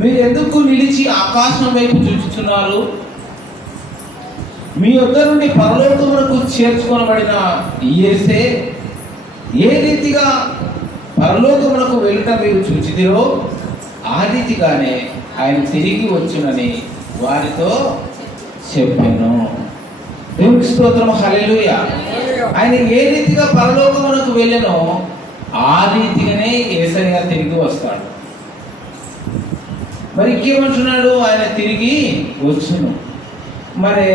మీరు ఎందుకు నిలిచి ఆకాశం వైపు చూచుచున్నారు? మీ వద్ద నుండి పరలోకమునకు చేర్చుకొనబడిన యేసే ఏ రీతిగా పరలోకమునకు వెళ్ళుట మీరు చూచితిరో ఆ రీతిగానే ఆయన తిరిగి వచ్చునని వారితో చెప్పాను. దేవునికి స్తోత్రం, హల్లెలూయా. ఆయన ఏ రీతిగా పరలోకమునకు వెళ్ళెనో ఆ రీతిగానే యేసయ్య తిరిగి వస్తాడు. మరి ఇంకేమంటున్నాడు? ఆయన తిరిగి వచ్చును. మరి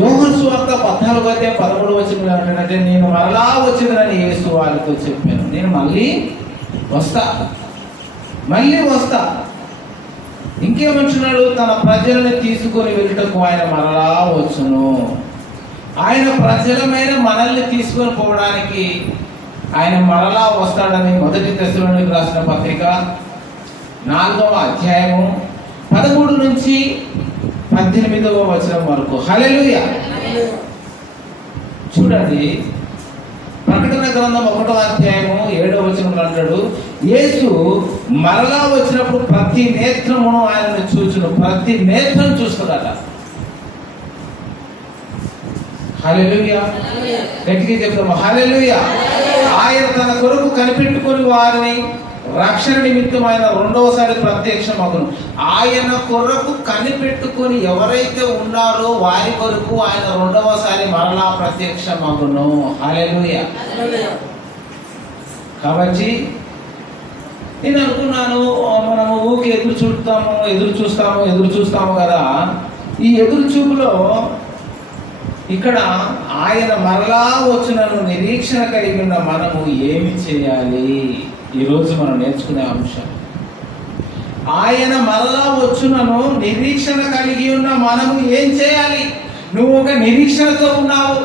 యోహాను సువార్త 14:13 అంటే నేను మరలా వచ్చిందని యేసు వారితో చెప్పాను. నేను మళ్ళీ వస్తా. ఇంకేమంటున్నాడు? తన ప్రజలను తీసుకొని వెళ్ళటకు ఆయన మరలా వచ్చును. ఆయన ప్రజలమైన మనల్ని తీసుకొని పోవడానికి ఆయన మరలా వస్తాడని 1 తెస్సలోనికీయులకు రాసిన పత్రిక 4వ అధ్యాయము 13 నుంచి 18వ వచనం వరకు. హల్లెలూయా. చూడండి, ప్రకటన గ్రంథం 1వ అధ్యాయము 7వ వచనంలో అంటాడు, యేసు మరలా వచ్చినప్పుడు ప్రతి నేత్రమును ఆయనను చూచును. ప్రతి నేత్రం చూస్తుందట. హల్లెలూయా. గట్టిగా చెప్తాము, హల్లెలూయా. ఆయన తన కొరకు కనిపెట్టుకుని వారిని రక్షణ నిమిత్తం ఆయన రెండవసారి ప్రత్యక్షమగును. ఆయన కొరకు కనిపెట్టుకుని ఎవరైతే ఉన్నారో వారి కొరకు ఆయన రెండవసారి మరలా ప్రత్యక్షమగును. హల్లెలూయా. కాబట్టి నేను అనుకున్నాను, మనము ఊరికి ఎదురు చూస్తాము కదా. ఈ ఎదురు చూపులో ఇక్కడ ఆయన మరలా వచ్చినను నిరీక్షణ కలిగి ఉన్న మనము ఏమి చేయాలి? ఈరోజు మనం నేర్చుకునే అంశం. ఆయన మరలా వచ్చునను నిరీక్షణ కలిగి ఉన్న మనము ఏం చేయాలి? నువ్వు ఒక నిరీక్షణతో ఉన్నావు,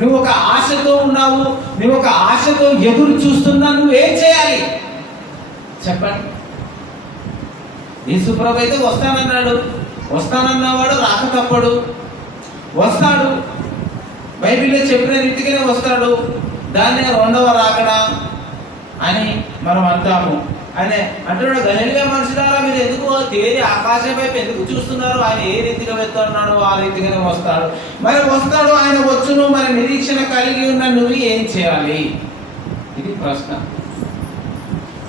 నువ్వు ఒక ఆశతో ఉన్నావు, నువ్వు ఒక ఆశతో ఎదురు చూస్తున్నా, నువ్వు ఏం చేయాలి చెప్పండి. యేసుప్రభు అయితే వస్తానన్నవాడు రాక తప్పడు, వస్తాడు. బైబిల్లో చెప్పిన రీతిగానే వస్తాడు. దాన్ని రెండవ రాకడా అని మనం అంటాము. ఆయన అంటున్నాడు, గలిలయ మనుషులారా మీరు ఎందుకు తేరి ఆకాశం వైపు ఎందుకు చూస్తున్నారు? ఆయన ఏ రీతిగా వెళ్తున్నాడు ఆ రీతిగానే వస్తాడు. మరి వస్తాడు, ఆయన వచ్చును. మరి నిరీక్షణ కలిగి ఉన్న నువ్వు ఏం చేయాలి? ఇది ప్రశ్న.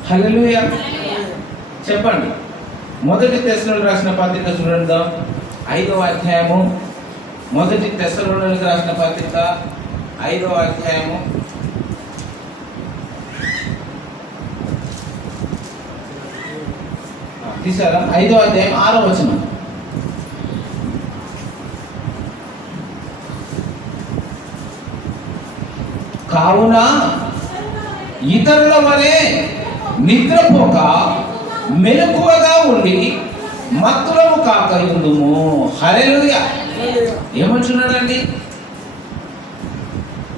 హల్లెలూయా. చెప్పండి. 1 తెస్సలోనికీయులకు రాసిన పత్రిక చూడండి, 5వ అధ్యాయము. 1 తెస్సలోనికీయులకు రాసిన పత్రిక 5వ అధ్యాయము తీసారా? 5వ అధ్యాయం 6వ వచనం. కావున ఇతరుల వలె నిద్రపోక మెలకువగా ఉండి మత్తులము కాక యుందుము. హల్లెలూయా. ఏమంటున్నాడండి?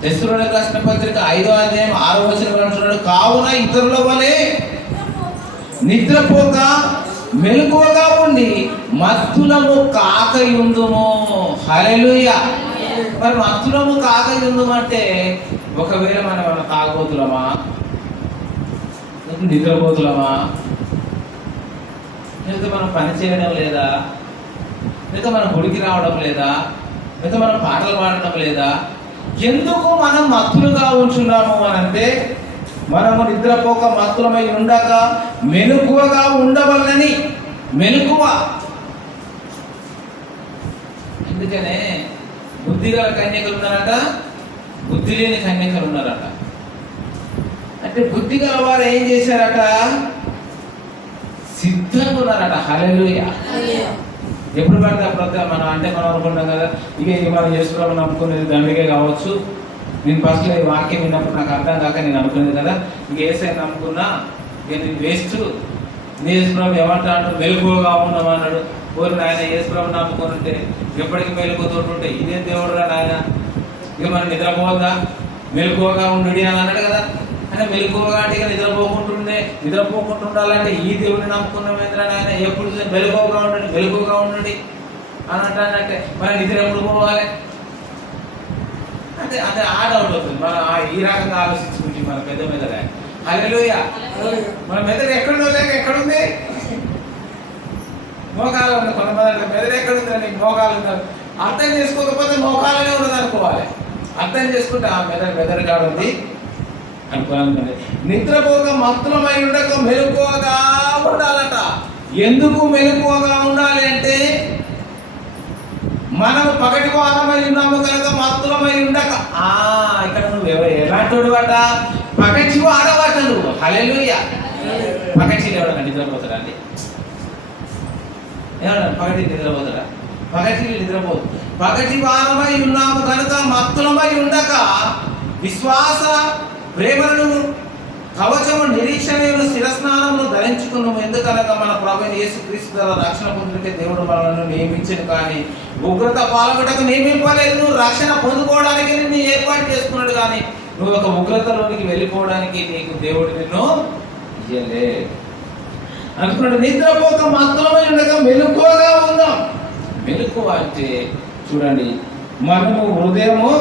తెస్సలోనికీయులకు రాసిన పత్రిక 5వ అధ్యాయం 6వ వచనం అంటున్నాడు, కావున ఇతరుల వలె నిద్రపోక మెలకువగా ఉండి మత్తులము కాక యుందుము. హల్లెలూయా. మరి మత్తులము కాక యుందుము అంటే ఒకవేళ మనం తాగబోతులమా, నిద్రపోతులమా, లేదా మనం పని చేయడం లేదా, లేదా మనం గుడికి రావడం లేదా, లేదా మనం పాటలు పాడడం లేదా? ఎందుకు మనం మత్తులుగా ఉంచున్నాము అని అంటే, మనము నిద్రపోక మత్తులమై ఉండక మెలకువగా ఉండవల్లని. మెలకువ. అందుకనే బుద్ధిగల కన్యకలు ఉన్నారట, బుద్ధి లేని కన్యకలు ఉన్నారట. అంటే బుద్ధి గల వారు ఏం చేశారట? సిద్ధంగా ఉన్నారట. హల్లెలూయా. ఎప్పుడు పడితే అప్పుడు మనం అనుకుంటాం కదా, ఇక మనం చేసుకోవడం నమ్ముకునేది దండగే కావచ్చు. నేను ఫస్ట్ ఈ వాక్యం విన్నప్పుడు నాకు అర్థం కాక నేను అనుకునేది కదా, ఇక ఏసై నమ్ముకున్నా ఇక నేను వేస్ట్. యేసుప్రభు ఏమంటాడు? మెలకువగా ఉండమన్నాడు. ఊరు నాయన యేసుప్రభు నమ్ముకొని ఉంటే ఎప్పటికీ మెలకువతోటి ఇదే దేవుడు రా నాయన, ఇక మనం నిద్రపోవద్దా? మెలకువగా ఉండు అని అన్నాడు కదా. అంటే మెలకువగా అంటే ఇక నిద్రపోకుండా ఉండాలంటే ఈ దేవుడిని నమ్ముకున్నాం ఏంద్రా నాయన, ఎప్పుడు మెలకువగా ఉండండి అని అంటానంటే మరి నిద్ర ఎప్పుడు పోవాలి అంటే అంటే ఆ డౌట్ అవుతుంది. మనం ఈ రకంగా ఆలోచించుకుంటే మన పెద్ద మెదడు. హల్లెలూయా. మన మెదడు ఎక్కడుందో లేక ఎక్కడుంది? మోకాలు ఉంది. కొంతమంది మెదడు ఎక్కడ ఉందని మోకాలు ఉన్నారు. అర్థం చేసుకోకపోతే మోకాలనే ఉన్నది అనుకోవాలి. అర్థం చేసుకుంటే ఆ మెదడు కాడ ఉంది అనుకోవాలనుకోండి. నిద్రపోక మత్తులమై ఉండక మెలకువగా ఉండాలట. ఎందుకు మెలకువగా ఉండాలి అంటే మనం పగటి వారమై ఉన్నాము కనుక మత్తులమై ఉండక. ఇక్కడ నువ్వు ఎలాంటి వాట? పగటి వాడవాట నువ్వు. హల్లెలూయా. పగటి ఎవడన్నా నిద్రపోతాడా అండి? ఎవడన్నా పగటి నిద్రపోతాడా? పగటి నిద్రపోదు. పగటి వారమై ఉన్నాము కనుక మత్తులమై ఉండక విశ్వాస ప్రేమను కవచము నిరీక్షణను శిరస్నానమును ధరించుకున్నాము. ఎందుకనగా మన ప్రభువైన యేసుక్రీస్తు ద్వారా రక్షణ పొందుటకే దేవుడు మనల్ని నియమించను, కానీ ఉగ్రత పాల్గొనకు నియమింపలేదు. నువ్వు రక్షణ పొందుకోవడానికి నిన్ను ఏర్పాటు చేసుకున్నాడు, కానీ నువ్వు ఒక ఉగ్రతలోనికి వెళ్ళిపోవడానికి నీకు దేవుడు నిన్ను ఇయ్యలే అనుకున్నాడు. నిద్రపోక మత్తులమై ఉండగా మెలకువగా ఉందాం. మెలకువ అంటే చూడండి, మనము హృదయము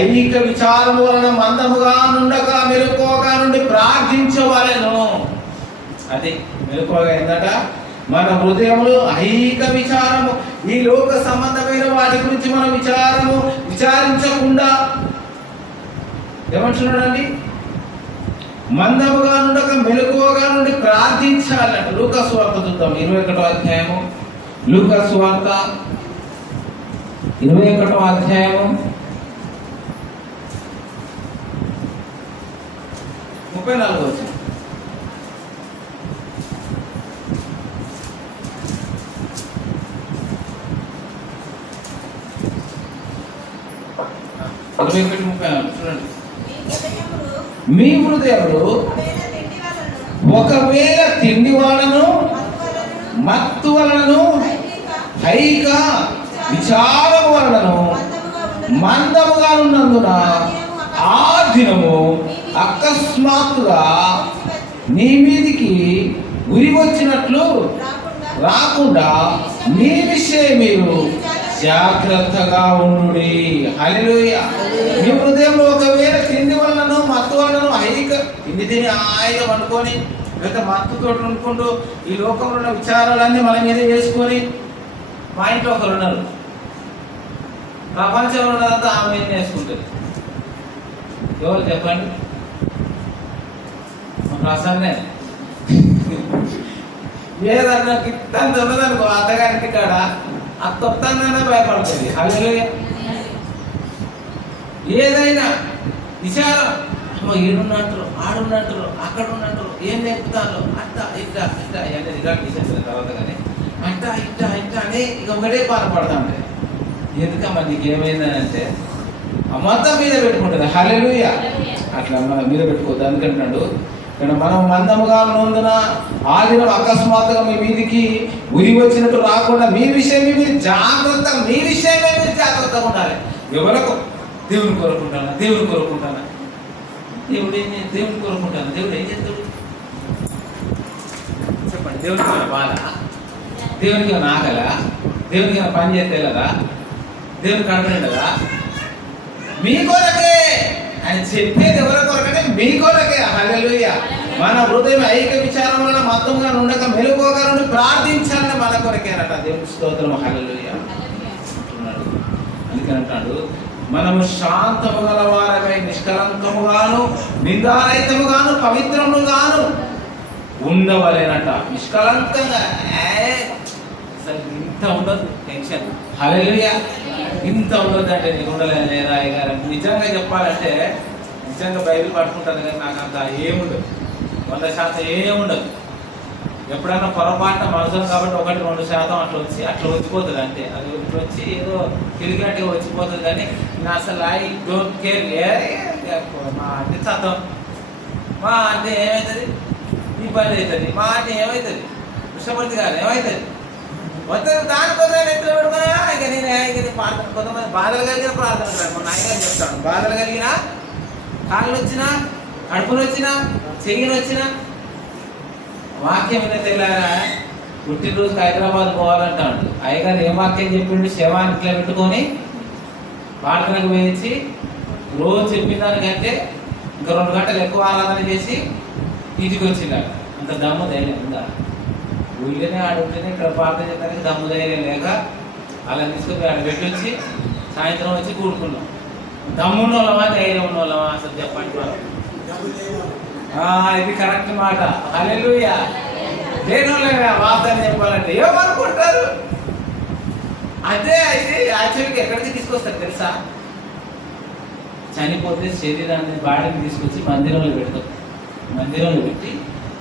ఐహిక విచారము వలన మందముగా నుండగా మెలకువగా నుండి ప్రార్థించవలెను. అది మెలకువగా ఏందట? మన హృదయంలో ఐహిక విచారము, ఈ లోక సంబంధమైన వాటి గురించి మనం విచారించకుండా ఏమంటున్నాడండి? మందముగా నుండక మెలకువగా నుండి ప్రార్థించాలంట. లూకా సువార్త చూద్దాం, 21వ అధ్యాయము. లూకా సువార్త 21వ అధ్యాయము 34వ వచనం. చూడండి, మీ హృదయములు ఒకవేళ తిండి వలనను మత్తు వలనను ఐహిక విచారము వలనను మందముగా ఉన్నందున ఆ దినము అకస్మాత్తుగా నీ మీదికి ఉరి వచ్చినట్లు రాకుండా మీ విషయం మీరు జాగ్రత్తగా ఉండుడి. హల్లెలూయా. మీ హృదయంలో ఒకవేళ తిండి వలనను మత్తు వలనను ఐహిక తిని హాయిగా వండుకొని లేకపోతే మత్తుతో వండుకుంటూ ఈ లోకంలో ఉన్న విచారాలన్నీ మన మీద వేసుకొని, మా ఇంట్లో ఒకరు ఉన్నారు, ప్రపంచంలో ఉన్నదంతా ఆమె మీద వేసుకుంటుంది. ఎవరు చెప్పండి? ప్రసన్నే. ఏదన్నా గిట్టంత ఉన్నదనుకో అత్తగారికి కాడ ఆ తొత్తగానే భయపడుతుంది. హల్లెలూయా. ఏదైనా విచారం, ఈడున్నట్టు ఆడున్నట్టు అక్కడ ఉన్నట్టు ఏం నేర్పుతాను అట్ట ఇట్ట ఇట్ట ఇవన్నీ రికార్డ్ తీసేసిన తర్వాత కానీ అట్ట ఇట్ట ఇట్ట అని ఇక ఒకటే బాధపడతా ఉంటాయి. ఎందుకమ్మా నీకు ఏమైందనంటే మొత్తం మీద పెట్టుకుంటుంది. హల్లెలూయా. అట్లా మన మీద పెట్టుకోవద్దు. అందుకంటున్నాడు ఇక్కడ మనం మందముగా ఉన్నందున ఆ దినం అకస్మాత్తుగా మీ మీదికి ఉరి వచ్చినట్టు రాకుండా మీ విషయమే మీరు జాగ్రత్తగా ఉండాలి. ఎవరికి దేవుని కోరుకుంటానా, దేవుని కోరుకుంటానా, దేవుని కోరుకుంటాను. దేవుడు ఏం చేస్తాడు చెప్పండి? దేవునికి ఏమైనా బాధ? దేవునికి ఏమైనా ఆగల? దేవునికి ఏమైనా పని చేస్తే కదా? దేవునికి కనపడదా? మీ కొరకే ఆయన చెప్పేది. ఎవరి కొరకంటే మీ కొరకే. హల్లెలూయా. మన హృదయం ఐహిక విచారం వలన మత్తుగా ఉండక మెలకువగా నుండి ప్రార్థించాలని మన కొరకేనట. దేవుని స్తోత్రం. హల్లెలూయా అంటున్నాడు. అందుకని అంటాడు, మనము శాంతము గలవారమై నిష్కలంకముగాను నిందారహితముగాను పవిత్రముగాను ఉండవలేనట. నిష్కలంకంగా అసలు ఇంత ఉండదు టెన్షన్. హల్లెలూయా. ఇంత ఉండదు అంటే నీకు ఉండలేదు లేదా? నిజంగా చెప్పాలంటే నిజంగా బైబిల్ పట్టుకుంటాను కానీ నాకు అంత ఏముండదు, 100% ఏముండదు. ఎప్పుడైనా పొరపాటున మనసులు కాబట్టి 1-2% అట్లా వచ్చిపోతుంది అంతే. అది వచ్చి ఏదో తిరిగినట్టుగా వచ్చిపోతుంది, కానీ నేను అసలు ఐ డోంట్ కేర్. మా అంటే చదవం, మా అంటే ఏమవుతుంది, ఇబ్బంది అవుతుంది, మా అంటే ఏమవుతుంది, ఇష్టపడితే కాదు ఏమవుతుంది, మొత్తం దానికోసం ఎట్లా పెట్టుకున్నా ఇక నేను ప్రార్థన. కొంతమంది బాధలు కలిగిన ప్రార్థన ఉంటారు. మా నాయగారు చెప్తాడు, బాధలు కలిగిన కాళ్ళు వచ్చినా, కడుపులు వచ్చినా, చెయ్యిలు వచ్చినా వాక్యం విన్న తెల్లారా పుట్టినరోజుకి హైదరాబాద్ పోవాలంటాడు. అయ్యగారు ఏం వాక్యం చెప్పిండు? శవాన్ని ఇట్లా పెట్టుకొని ప్రార్థనకు వేయించి రోజు చెప్పిన దానికంటే ఇంకా 2 గంటలు ఎక్కువ ఆరాధన చేసి ఇంటికి వచ్చిందాడు. అంత దమ్ము ధైర్యం ఉందా? ఊళ్ళోనే ఆడుంటేనే ఇక్కడ ప్రార్థన చేయడానికి దమ్ము ధైర్యం లేక అలా తీసుకొని ఆడ పెట్టి వచ్చి సాయంత్రం వచ్చి కూడుకున్నాం. దమ్మున్న వాళ్ళమా ధైర్యం ఉన్న వాళ్ళమా అసలు చెప్పండి మనం. ఇది కరెక్ట్ మాట. హల్లెలూయా. దేని వాళ్ళ వార్తలు చెప్పాలంటే ఏమనుకుంటారు. అదే అయితే యాక్చువల్గా ఎక్కడికి తీసుకొస్తారు తెలుసా? చనిపోతే శరీరాన్ని బాడీని తీసుకొచ్చి మందిరంలో పెడతారు. మందిరంలో పెట్టి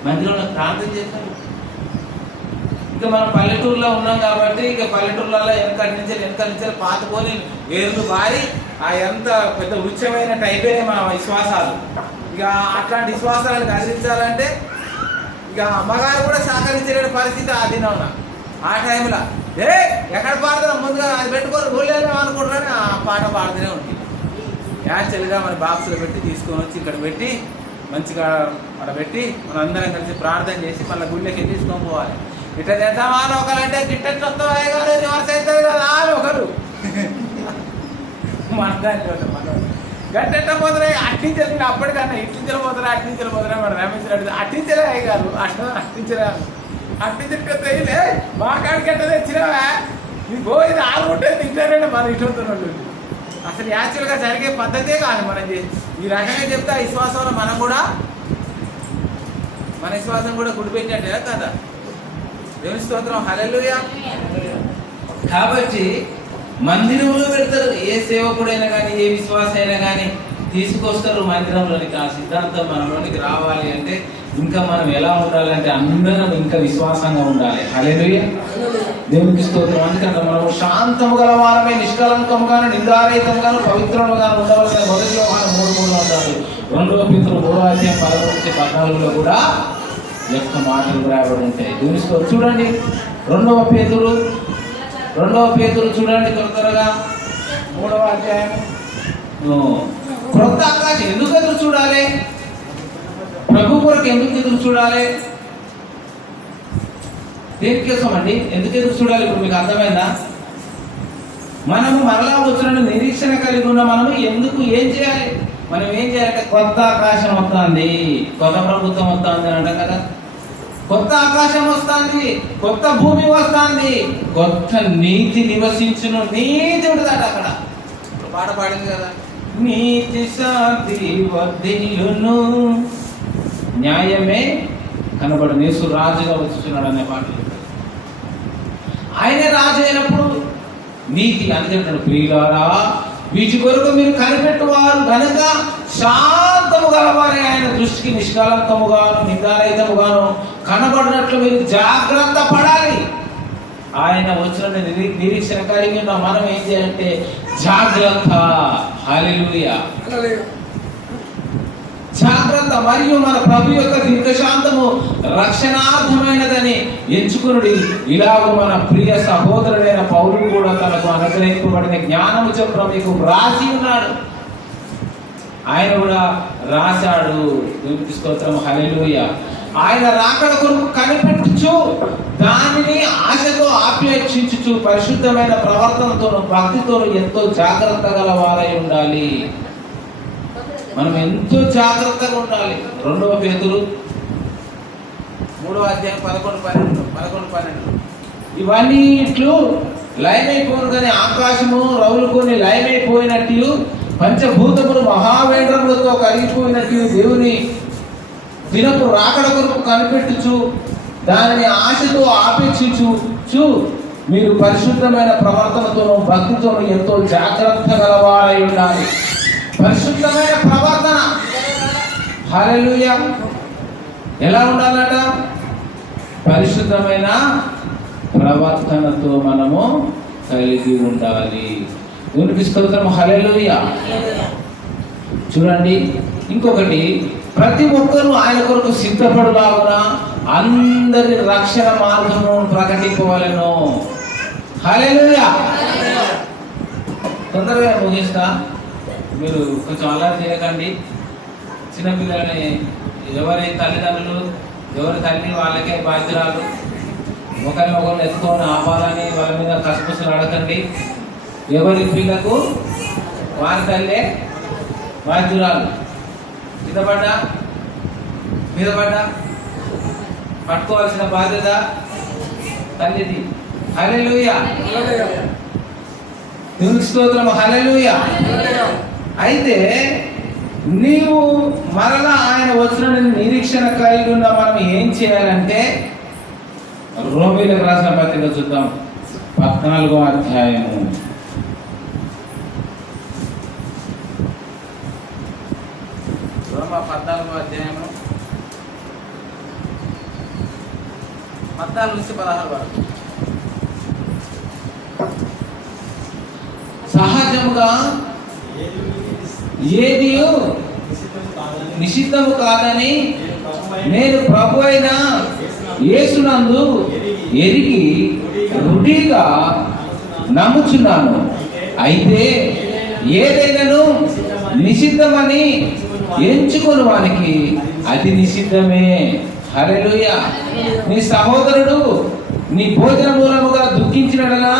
మందిరంలో ప్రార్థన చేస్తారు. ఇక మనం పల్లెటూరులో ఉన్నాం కాబట్టి ఇక పల్లెటూర్లలో వెనక నుంచి పాతుకొని వేర్లు బారి ఆ ఎంత పెద్ద ఉచ్చమైన టైపే మన విశ్వాసాలు. ఇక అట్లాంటి విశ్వాసాలను గర్వించాలంటే ఇక అమ్మగారు కూడా సహకరించలేని పరిస్థితి ఆ దినం. ఆ టైంలో ఎక్కడ పాడుతున్నాం ముందుగా అది పెట్టుకొని ఊళ్ళేమో అనుకుంటారని ఆ పాట పాడుతూనే ఉంటుంది. యాక్చువల్గా మన బాక్సులో పెట్టి తీసుకొని వచ్చి ఇక్కడ పెట్టి మంచిగా అక్కడ పెట్టి మనం అందరం కలిసి ప్రార్థన చేసి మళ్ళీ గుళ్ళకి తీసుకొని పోవాలి. ఇట్లా చేద్దామా అని ఒకరంటే గిట్టెట్లు వస్తాయి కానీ రివర్స్ అవుతుంది కదా అని ఒకరు గట్టెట్ట పోతున్నాయి. అట్టించాలి అప్పటికన్నా ఇట్టించలు పోతున్నా అట్టించలు పోతున్నా మన రమేష్ అట్టించలే అయ్యారు అట్టించలే అట్టించలే మా కాడికి ఎట్ట తెచ్చినావా నీకు ఇది ఆరుకుంటే తింటారంటే మన ఇటుతున్నాడు. అసలు యాక్చువల్గా జరిగే పద్ధతే కాదు. మనం ఈ రకంగా చెప్తే ఆ విశ్వాసంలో మనం కూడా మన విశ్వాసం కూడా గుడిపెట్టినట్టే కదా. దేవుని స్తోత్రం. హల్లెలూయా. కాబట్టి మందిరంలో పెడతారు. ఏ సేవకుడైనా కానీ ఏ విశ్వాసం అయినా కానీ తీసుకొస్తారు మందిరంలోనికి. ఆ సిద్ధాంతం మనలోనికి రావాలి అంటే ఇంకా మనం ఎలా ఉండాలంటే అందరం ఇంకా విశ్వాసంగా ఉండాలి. హల్లెలూయా. దేవునికి స్తోత్రం. అందుకంటే మనం శాంతము గల వారమే నిష్కలంకముగాను నిందారహితంగాను పవిత్రముగాను ఉండవలసిన మొదటి యోహాను 3:3 ఉంటారు. 2 పేతురు 3:13-14 కూడా యొక్క మాటలు రాయబడి ఉంటాయి. దేవుని స్తోత్రం. చూడండి 2 పేతురు చూడండి త్వరగా 3వ అధ్యాయం. క్రొత్త ఆకాశం ఎందుకు ఎదురు చూడాలి? ప్రభు కొరకు ఎందుకు ఎదురు చూడాలి? దేనికోసం అండి? ఎందుకు ఎదురు చూడాలి? ఇప్పుడు మీకు అర్థమైందా? మనము మరలా వచ్చిన నిరీక్షణ కలిగి ఉన్న మనము ఎందుకు ఏం చేయాలి? మనం ఏం చేయాలంటే కొత్త ఆకాశం వస్తుంది, కొత్త ప్రభుత్వం వస్తుంది అని అంటాం కదా. కొత్త ఆకాశం వస్తుంది, కొత్త భూమి వస్తుంది, కొత్త నీతి నివసించును. నీతి ఉంటుందట అక్కడ. పాట పాడింది కదా, నీతి శాంతి వర్ధిల్లును, న్యాయమే కనబడు, యేసు రాజుగా వచ్చుచున్నాడు అనే పాటలు. ఆయనే రాజు అయినప్పుడు నీతి అని చెప్తాడు. ప్రియులారా, వీటి కొరకు మీరు కనిపెట్టువారు కనుక శాంతము గలవారే ఆయన దృష్టికి నిష్కలంకముగాను నిందారహితముగాను కనబడినట్లు మీరు జాగ్రత్త పడాలి. ఆయన వచ్చిన నిరీక్షణ కలిగి ఉన్న మనం ఏం చేయాలంటే జాగ్రత్త. హల్లెలూయా. జాగ్రత్త. మరియు మన ప్రభు యొక్క దీర్ఘశాంతము రక్షణార్థమైనదని ఎంచుకునుడి. ఇలాగ మన ప్రియ సహోదరుడైన పౌలుడు కూడా తనకు అనుగ్రహింపబడిన జ్ఞానము చొప్పున మీకు రాసి ఉన్నాడు. ఆయన కూడా రాశాడు. దేవునికి స్తోత్రం. హల్లెలూయా. ఆయన రాకడ కొరకు కనిపెట్టుచు దానిని ఆశతో ఆపేక్షించుచు పరిశుద్ధమైన ప్రవర్తనతోను భక్తితోను ఎంతో జాగ్రత్త గల వారై ఉండాలి. మనం ఎంతో జాగ్రత్తగా ఉండాలి. 2వ పేతురు 3వ అధ్యాయం 11-12 ఇవన్నీ ఇట్లు లయమైపోను కానీ ఆకాశము రౌలు కొన్ని లయమైపోయినట్టు పంచభూతములు మహావేంద్రములతో కరిగిపోయినట్టు దేవుని దినపు రాకడ కొరకు కనిపెట్టుచు దానిని ఆశతో ఆపేక్షించు మీరు పరిశుద్ధమైన ప్రవర్తనతోనూ భక్తితోనూ ఎంతో జాగ్రత్త గలవారై ఉండాలి. పరిశుద్ధమైన ప్రవర్తన. హల్లెలూయా. ఎలా ఉండాలట? పరిశుద్ధమైన ప్రవర్తనతో మనము కలిగి ఉండాలి. దేవునికి స్తోత్రం. హల్లెలూయా. చూడండి ఇంకొకటి, ప్రతి ఒక్కరూ ఆయన కొరకు సిద్ధపడులాగున అందరి రక్షణ మార్గము ప్రకటింపవలెను. హల్లెలూయా. తొందరగా ముగిస్తా. మీరు కొంచెం అల్లరి చేయకండి. చిన్నపిల్లలని ఎవరి తల్లిదండ్రులు ఎవరి తల్లి వాళ్ళకే బాధ్యురాలు. ఒకరిని ఎత్తుకొని ఆపాలని వాళ్ళ మీద కసుపుసులు అడగండి. ఎవరి పిల్లకు వారి తల్లే బాధ్యురాలు. మీద పడ్డా పట్టుకోవాల్సిన బాధ్యత తల్లిది. హల్లెలూయా, దేవునికి స్తోత్రం. హల్లెలూయా. అయితే నీవు మరలా ఆయన వచ్చిన నిరీక్షణ కలిగి ఉన్న మనం ఏం చేయాలంటే, రోమీయులకు రాసిన పత్రిక చూద్దాం, 14వ అధ్యాయము. రోమా 14వ అధ్యాయము 14 నుంచి 16 వరకు. సహజముగా ఏది నిషిద్ధము కాదని నేను ప్రభు అయిన యేసునందు ఎరిగి రుడిగా నమ్ముచున్నాను. అయితే ఏదైనాను నిషిద్ధమని ఎంచుకొని వానికి అది నిషిద్ధమే. హల్లెలూయా. నీ సహోదరుడు నీ భోజన మూలముగా దుఃఖించినడగా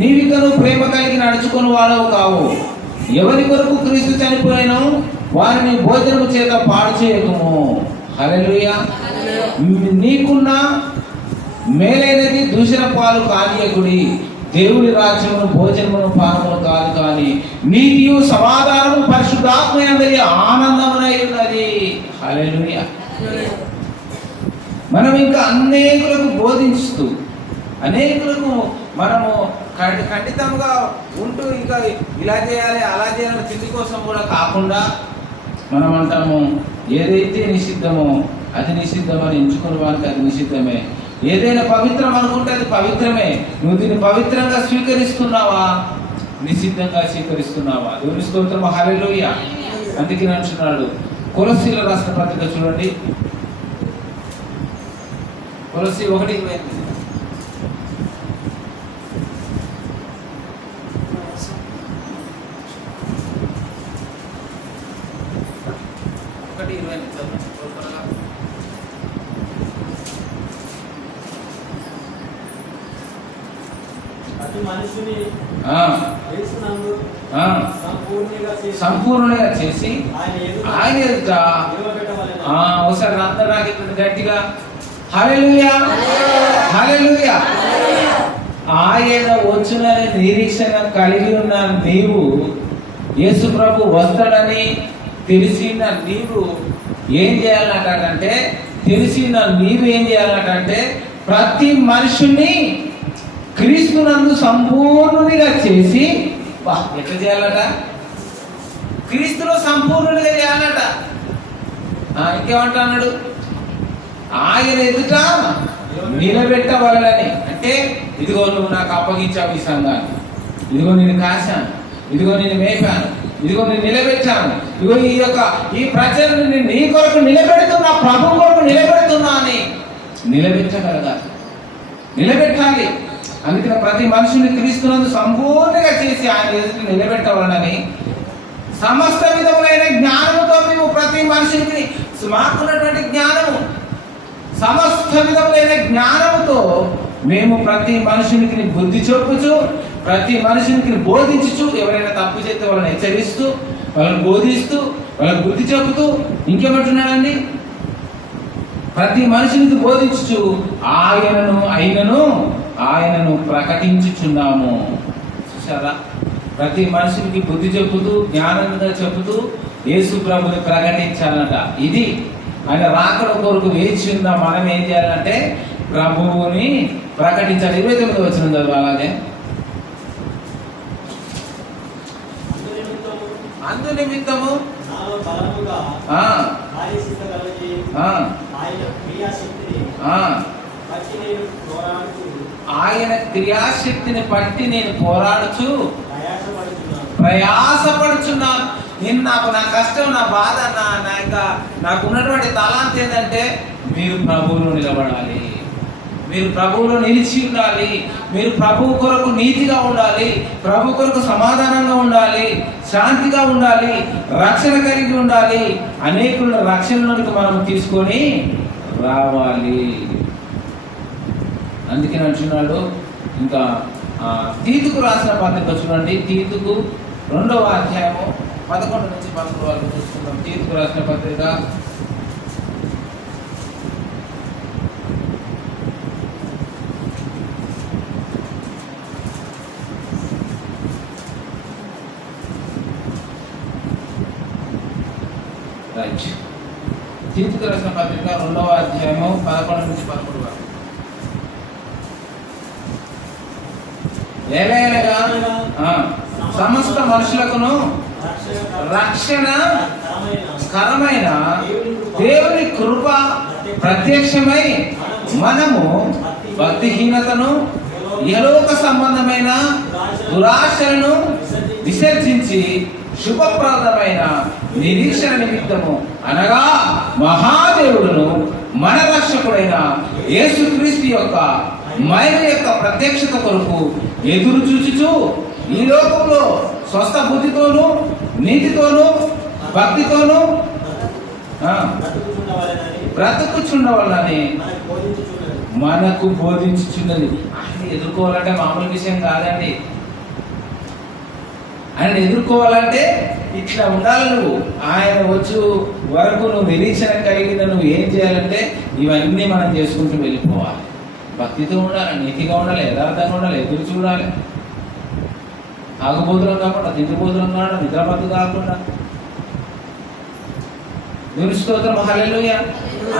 నీవికను ప్రేమ కలిగి నడుచుకొని వాడవు కావు. ఎవరి కొరకు క్రీస్తు చనిపోయాను వారిని భోజనము చేత పాడు చేయకము. హల్లెలూయా. నీకున్న మేలైనది దూషణ పాలు కానీయకుడి. దేవుడి రాజ్యమును భోజనమును పానమును కాదు కానీ నీతియు సమాధానము పరిశుద్ధాత్మయందరి ఆనందమునై ఉన్నది. హల్లెలూయా. మనం ఇంకా అనేకులకు బోధించుతూ అనేకులకు మనము ఖండితంగా ఉంటూ ఇంకా ఇలా చేయాలి అలా చేయాలని తిండి కోసం కూడా కాకుండా మనం అంటాము ఏదైతే నిషిద్ధమో అది నిషిద్ధమని ఎంచుకున్న వారికి అది నిషిద్ధమే. ఏదైనా పవిత్రం అనుకుంటే అది పవిత్రమే. నువ్వు దీన్ని పవిత్రంగా స్వీకరిస్తున్నావా, నిషిద్ధంగా స్వీకరిస్తున్నావా? దేవుని స్తోత్రం. హల్లెలూయా. అందుకే అంటున్నాడు కొలస్సీయులకు రాసిన పత్రిక చూడండి, కొలస్సీ 1:28. సంపూర్ణంగా చేసి ఆయన ఎదుట ఒకసారి అందరూ నాకు గట్టిగా హల్లెలూయా, హల్లెలూయా. ఆయన వచ్చునని నిరీక్షణ కలిగి ఉన్న నీవు, యేసు ప్రభు వస్తాడని తెలిసిన నీవు ఏం చేయాలంటే ప్రతి మనుషుని క్రీస్తునందు సంపూర్ణునిగా చేసి, ఎట్లా చేయాలట? క్రీస్తులో సంపూర్ణునిగా చేయాలట. ఇంకేమంటున్నాడు? ఆయన ఎదుట నిలబెట్టవాలని. అంటే ఇదిగో నువ్వు నాకు అప్పగించావు ఈ సంఘాన్ని, ఇదిగో నేను కాశాను, ఇదిగో నేను మేపాను, ఇదిగో నేను నిలబెట్టాను, ఇదిగో ఈ ప్రజలను నేను నీ కొరకు నిలబెడుతున్నా, ప్రభు కొరకు నిలబెడుతున్నా అని నిలబెట్టగలగాలి, నిలబెట్టాలి. అందుకని ప్రతి మనిషిని క్రీస్తునందు సంపూర్ణంగా చేసి ఆయన ఎదుట నిలబెట్టవాలని సమస్త విధములైన జ్ఞానముతో మేము ప్రతి మనిషికి, మాకున్నటువంటి జ్ఞానము, సమస్త విధములైన జ్ఞానముతో మేము ప్రతి మనుషునికి బుద్ధి చెప్పుచు, ప్రతి మనుషునికి బోధించుచు, ఎవరైనా తప్పు చేస్తే వాళ్ళని హెచ్చరిస్తూ, వాళ్ళని బోధిస్తూ, వాళ్ళకి బుద్ధి చెబుతూ, ఇంకేమంటున్నాడండి? ప్రతి మనుషునికి బోధించుచు ఆయనను ప్రకటించుచున్నాము. చూసారా? ప్రతి మనుషునికి బుద్ధి చెప్పుతూ, జ్ఞానంగా చెబుతూ యేసు ప్రభుని ప్రకటించాలట. ఇది ఆయన రాకడ కొరకు వేచి ఉందా. మనం ఏం చేయాలంటే ప్రభువుని ప్రకటించాలి. 29 వచనం చదువు. అలాగే అందు నిమిత్తము ఆయన క్రియాశక్తిని బట్టి నేను పోరాడుచు ప్రయాసపడుచున్నాను. నా కష్టం, నా బాధ, నాకు ఉన్నటువంటి తలాంత ఏంటంటే మీరు ప్రభువులో నిలబడాలి, మీరు ప్రభువులో నిలిచి ఉండాలి, మీరు ప్రభువు కొరకు నీతిగా ఉండాలి, ప్రభు కొరకు సమాధానంగా ఉండాలి, శాంతిగా ఉండాలి, రక్షణ కలిగి ఉండాలి. అనేకుల రక్షణలోనికి మనం తీసుకొని రావాలి. అందుకని అంటున్నాడు. ఇంకా తీతుకు రాసిన పత్రిక చూడండి, తీతుకు 2వ అధ్యాయము 11 నుంచి 12 వరకు చూస్తున్నాం. తీతుకు రాసిన పత్రిక 2 తీతుకు రాసిన పత్రిక 2వ అధ్యాయము 11 నుంచి 13 వరకు. ఏలైనగా సమస్త మనుషులకును రక్షణ కరమైన దేవుని కృప ప్రత్యక్షమై మనము భక్తిహీనతను ఇహలోక సంబంధమైన దురాశలను విసర్జించి శుభప్రదమైన నిరీక్షణ నిమిత్తము అనగా మహాదేవుడును మన రక్షకుడైన యేసుక్రీస్తు యొక్క మహిమ యొక్క ప్రత్యక్షత కొరకు ఎదురు చూచుచు ఈ లోకంలో స్వస్థ బుద్ధితోనూ నీతితోనూ భక్తితోనూ బ్రతుకుచుండవాలని మనకు బోధించుచున్నది. ఆయన ఎదుర్కోవాలంటే మామూలు విషయం కాదండి. ఆయన ఎదుర్కోవాలంటే ఇట్లా ఉండాలి. నువ్వు ఆయన వచ్చు వరకు నువ్వు నిరీక్షణ కలిగిన నువ్వు ఏం చేయాలంటే ఇవన్నీ మనం చేసుకుంటూ వెళ్ళిపోవాలి. భక్తితో ఉండాలి, నీతిగా ఉండాలి, యథార్థంగా ఉండాలి, ఎదురు చూడాలి, ఆగుబోతులం కాకుండా, తిండిబోతులం కాకుండా, నిద్రమత్తు కాకుండా. దేవుని స్తోత్రం, హల్లెలూయా.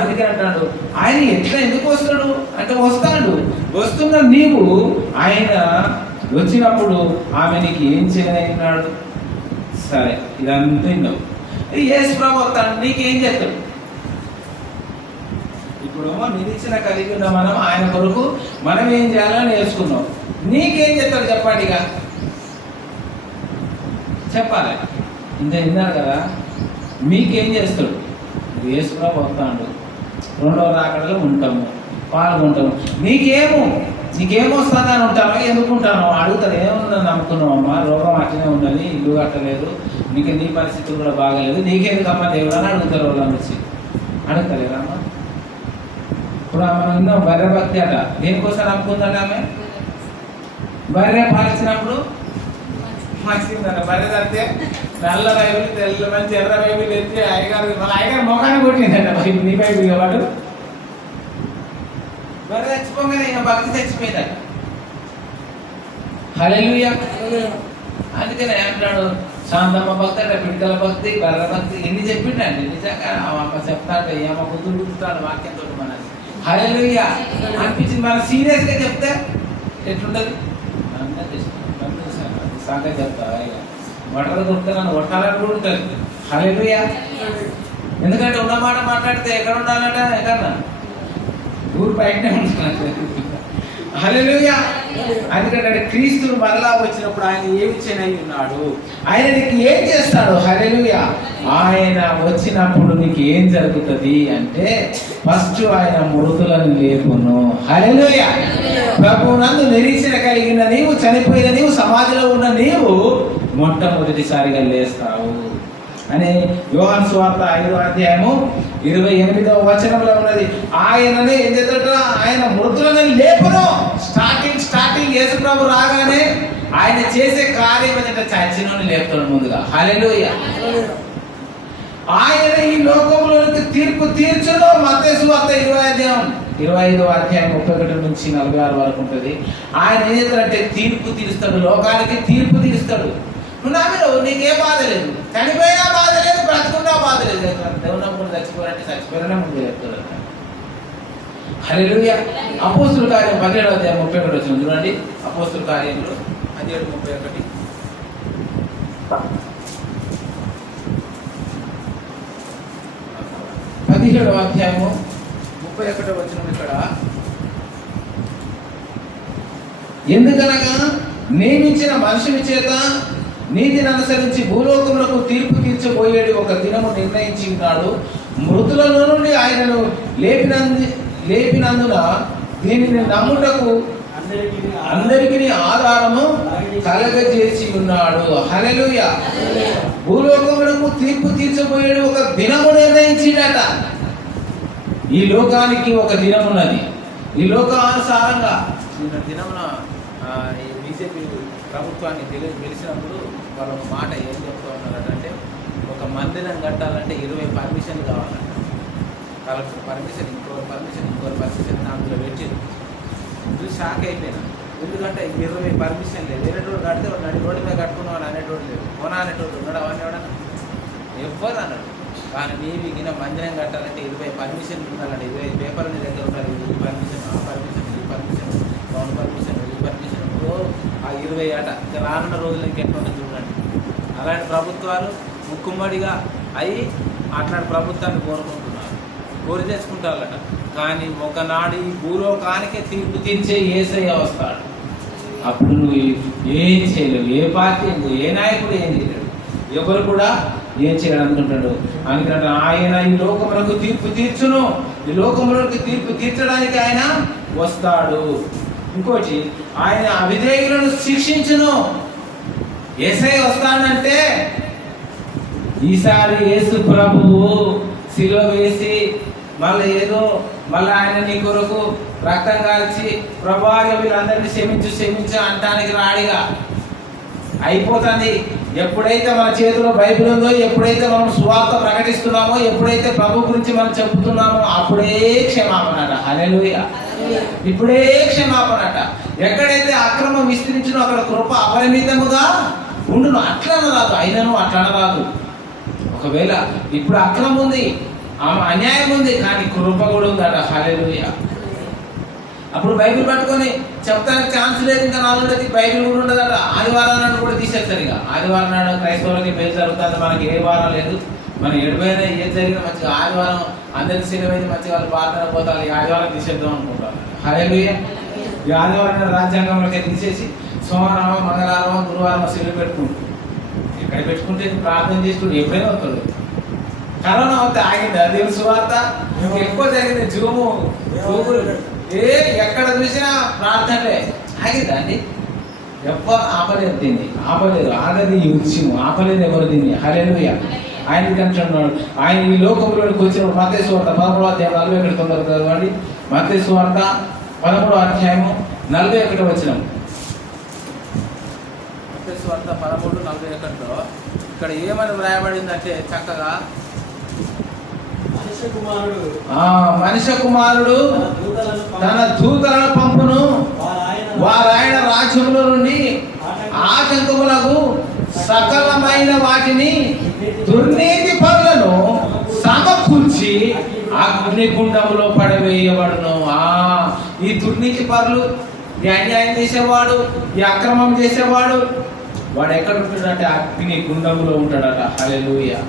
అందుకే అంటాడు ఆయన ఎట్లా ఎందుకు వస్తాడు అంటే వస్తాడు. వస్తున్న నీవు ఆయన వచ్చినప్పుడు ఆమె నీకు ఏం చేయనన్నాడు? సరే ఇదంతా విన్నావు. యేసు ప్రభు వస్తాడు, నీకేం చేస్తాడు? ఇప్పుడు నిరీక్షణ కలిగి ఉన్న మనం ఆయన కొరకు మనం ఏం చేయాలని నేర్చుకున్నాం. నీకేం చేస్తాడు చెప్పండి? ఇక చెప్పాలి. ఇంత విన్నారు కదా. మీకేం చేస్తాడు? యేసు ప్రభు వస్తాడు, 2వ రాకడలో ఉంటాము, పాల్గొంటాము. నీకేమొస్తుందని ఉంటానో ఎందుకుంటానో అడుగుతాడు. ఏముందని నమ్ముకున్నావు అమ్మా? రోగం అట్లనే ఉన్నది, ఇల్లు కట్టలేదు, నీకు నీ పరిస్థితులు కూడా బాగలేదు, నీకెందుకమ్మా దేవుడు అని అడుగుతారు. వాళ్ళని వచ్చి అడుగుతలేదమ్మా? ఇప్పుడు మనం విన్నాం బర్రె భక్తి అట. దేనికోసం నమ్ముకుందట ఆమె? బర్రె పాలిచ్చినప్పుడు మంచిదంట. బర్రె తడితే నల్ల బైబిల్, తెల్ల మంచి ఎర్ర బైబిల్ ఎత్తి అయ్యగారు మన అయ్యగారు మొఖాన్ని కొట్టిందంట బైబిల్, నీ బైబిల్ వాడు. బర్రె చచ్చిపోగానే ఈయన భక్తి చచ్చిపోయిందట. హల్లెలూయా. అందుకనే అంటాడు శాంతమ్మ భక్తి అంటే పిడకల భక్తి, బర్రె భక్తి ఎన్ని చెప్పిండండి. నిజంగా అమ్మ చెప్తాడు, ఏమో గుర్తు గుర్తుతాడు వాక్యంతో మన హల్లెలూయా అనిపించింది. మనం సీరియస్గా చెప్తే ఎట్లుంటది? సంగతి చెప్తా వటలు దొరికితే నన్ను కొట్టాలని కూడా ఉంటుంది. హల్లెలూయా. ఎందుకంటే ఉన్నమాట మాట్లాడితే ఎక్కడ ఉండాలంట? ఎక్కడన్నా ఊరు బయటనే ఉంటున్నాను. హల్లెలూయా. అందుకంటే క్రీస్తుడు మరలా వచ్చినప్పుడు ఆయన ఏమి చేయనై ఉన్నాడు, ఆయన నీకు ఏం చేస్తాడు? హల్లెలూయా. ఆయన వచ్చినప్పుడు నీకు ఏం జరుగుతుంది అంటే ఫస్ట్ ఆయన మృతులను లేపును. హల్లెలూయా. ప్రభువునందు నిరీక్షణ కలిగిన నీవు, చనిపోయిన నీవు, సమాధిలో ఉన్న నీవు మొట్టమొదటిసారిగా లేస్తావు అని యోహాను సువార్త 5వ అధ్యాయము 28వ వచనంలో ఉన్నది. ఆయననే ఏం చేస్తాడ? ఆయన మృతులను లేపును. స్టార్టింగ్ యేసు ప్రభు రాగానే ఆయన చేసే కార్యం ఏంటంటే చచ్చినోని లేపుతాడు ముందుగా. హల్లెలూయా. ఆయన ఈ లోకంలోనికి తీర్పు తీర్చును. మత్తయి సువార్త 25వ అధ్యాయం 31 నుంచి 46 వరకు ఉంటుంది. ఆయన ఏం చేస్తాడంటే తీర్పు తీరుస్తాడు, లోకానికి తీర్పు తీరుస్తాడు. నువ్వు నమ్మినవు, నీకే బాధ లేదు, చనిపోయినా బాధ లేదు, బ్రతుకున్నా బాధ లేదు. దేవుని నమ్ముకుని చచ్చిపోయారంటే చచ్చిపోయారనే ముందు చెప్తాడు. హల్లెలూయా. అపోస్తుల కార్యం 17వ అధ్యాయం 31 వచ్చింది చూడండి. అపోస్తుల కార్యంలో 17:31. 17వ అధ్యాయము 31వ వచనం ఇక్కడ. ఎందుకనగా నియమించిన మనుషుని చేత నీతిని అనుసరించి భూలోకములకు తీర్పు తీర్చబోయేది ఒక దినము నిర్ణయించి ఉన్నాడు. మృతులలో నుండి ఆయనను లేపినందున దీనిని నమ్ముటకు అందరికీ ఆధారము కలగజేసి ఉన్నాడు. హల్లెలూయా. భూలోకములకు తీర్పు తీర్చబోయేది ఒక దినము నిర్ణయించిందట. ఈ లోకానికి ఒక దినం ఉన్నది. ఈ లోకానుసారంగా దినమున బీజేపీ ప్రభుత్వాన్ని గెలిచినప్పుడు వాళ్ళు ఒక మాట ఏం చెప్తూ ఉన్నారంటే ఒక మందిరం కట్టాలంటే 20 పర్మిషన్లు కావాలంట. కలెక్టర్ పర్మిషన్, ఇంకోటి పర్మిషన్ అందులో పెట్టింది. చూసి షాక్ అయిపోయినా. ఎందుకంటే 20 పర్మిషన్ లేదు. వేరే రోడ్డు కడితే రోడ్డు మీద కట్టుకున్నాం అని అనేటోడు లేదు. కొన అనేటోడు ఉన్నాడు. అవన్నీ ఎవడన్నా ఎవ్వరు అన్నాడు. కానీ నీవి గిన మందిరం కట్టాలంటే 20 పర్మిషన్లు ఉండాలంటే 25 పేపర్లు నీ దగ్గర ఉండాలి. ఈ పర్మిషన్, ఆ పర్మిషన్, ఈ పర్మిషన్, గ్రౌండ్ పర్మిషన్, ఈ పర్మిషన్, ఆ 20 అట. ఇంకా రానున్న రోజులు ఇంకెట్లా చూడండి. అలాంటి ప్రభుత్వాలు ముక్కుమ్మడిగా అయి అట్లాంటి ప్రభుత్వాన్ని కోరి తెచ్చుకుంటారట. కానీ ఒకనాడు ఈ భూలోకానికే తీర్పు తీర్చే యేసయ్య వస్తాడు. అప్పుడు నువ్వు ఏం చేయలేవు. ఏ పార్టీ, ఏ నాయకుడు ఏం చేయలేడు. ఎవరు కూడా ఏం చేయాలి అనుకుంటాడు. అందుకంటే ఆయన ఈ లోకములకు తీర్పు తీర్చును. ఈ లోకములకు తీర్పు తీర్చడానికి ఆయన వస్తాడు. ఇంకోటి, ఆయన అవిధేయులను శిక్షించును. యేసయ్య వస్తాడంటే ఈసారి యేసు ప్రభువు శిలువ వేసి మళ్ళీ ఆయన నీ కొరకు రక్తం కాల్చి ప్రభువా వీళ్ళందరినీ క్షమించు అంటానికి రాడిగా అయిపోతుంది. ఎప్పుడైతే మన చేతిలో బైబిల్ ఉందో, ఎప్పుడైతే మనం సువార్త ప్రకటిస్తున్నామో, ఎప్పుడైతే ప్రభు గురించి మనం చెబుతున్నామో అప్పుడే క్షమాపణట. హల్లెలూయా. ఇప్పుడే క్షమాపణట. ఎక్కడైతే అక్రమం విస్తరించినో అక్కడ కృప అపరిమితముగా ఉండును. అట్లా రాదు, అయినను అట్లా రాదు. ఒకవేళ ఇప్పుడు అక్రమం ఉంది, అన్యాయం ఉంది, కానీ కృప కూడా ఉందట. హల్లెలూయా. అప్పుడు బైబిల్ పట్టుకొని చెప్తానికి ఛాన్స్ లేదు. ఇంకా నాలుగు బైబిల్ కూడా ఉండదట. ఆదివారం నాడు కూడా తీసేస్తారు. ఇక ఆదివారం నాడు క్రైస్తవులకి మేలు జరుగుతుంది. మనకి ఏ వారం లేదు. మనం ఎడిపోయినా ఏది జరిగినా మంచిగా ఆదివారం అందరికి సినిమైంది, మంచిగా వాళ్ళు ప్రార్థన పోతారు. ఈ ఆదివారం తీసేద్దాం అనుకుంటారు. హల్లెలూయా. ఈ ఆదివారం రాజ్యాంగంలోకి తీసేసి సోమవారం, మంగళవారం, గురువారం సెలవు పెట్టుకుంటారు. ఎక్కడ పెట్టుకుంటే ప్రార్థన చేస్తుంటే ఎప్పుడైనా వస్తాడు. కరోనా వస్తే ఆగింది. దేవుని సువార్త ఎక్కువ జరిగింది. జూము, గూగుల్, ఎక్కడ చూసినా ప్రార్థనలే. ఆగిందా అండి? ఎవ్వరు ఆపలేదు. దీన్ని ఆపలేదు. ఆగది ఈ ఉత్సవం ఆపలేదు ఎవరు దీన్ని. హల్లెలూయా. ఆయన కంటున్నాడు. ఆయన ఈ లోకంలోకి వచ్చినప్పుడు మత్తయి సువార్త 13వ అధ్యాయం 41 తొందరగా చదవండి. మత్తయి సువార్త 13వ అధ్యాయము 41 వచనం. మత్తయి సువార్త 13:41లో ఇక్కడ ఏమని వ్రాయబడిందంటే చక్కగా మనుష్య కుమారుడు తన దూతలను పంపును, వారాయన రాజ్యముల నుండి ఆటంకములకు సకలమైన వాటిని దుర్నీతి పరులను సమకూర్చి అగ్నిగుండములో పడవేయబడును. ఈ దుర్నీతి పరులు, ఈ అన్యాయం చేసేవాడు, ఈ అక్రమం చేసేవాడు, వాడు ఎక్కడ ఉంటాడంటే అగ్ని గుండములో ఉంటాడట. హల్లెలూయా.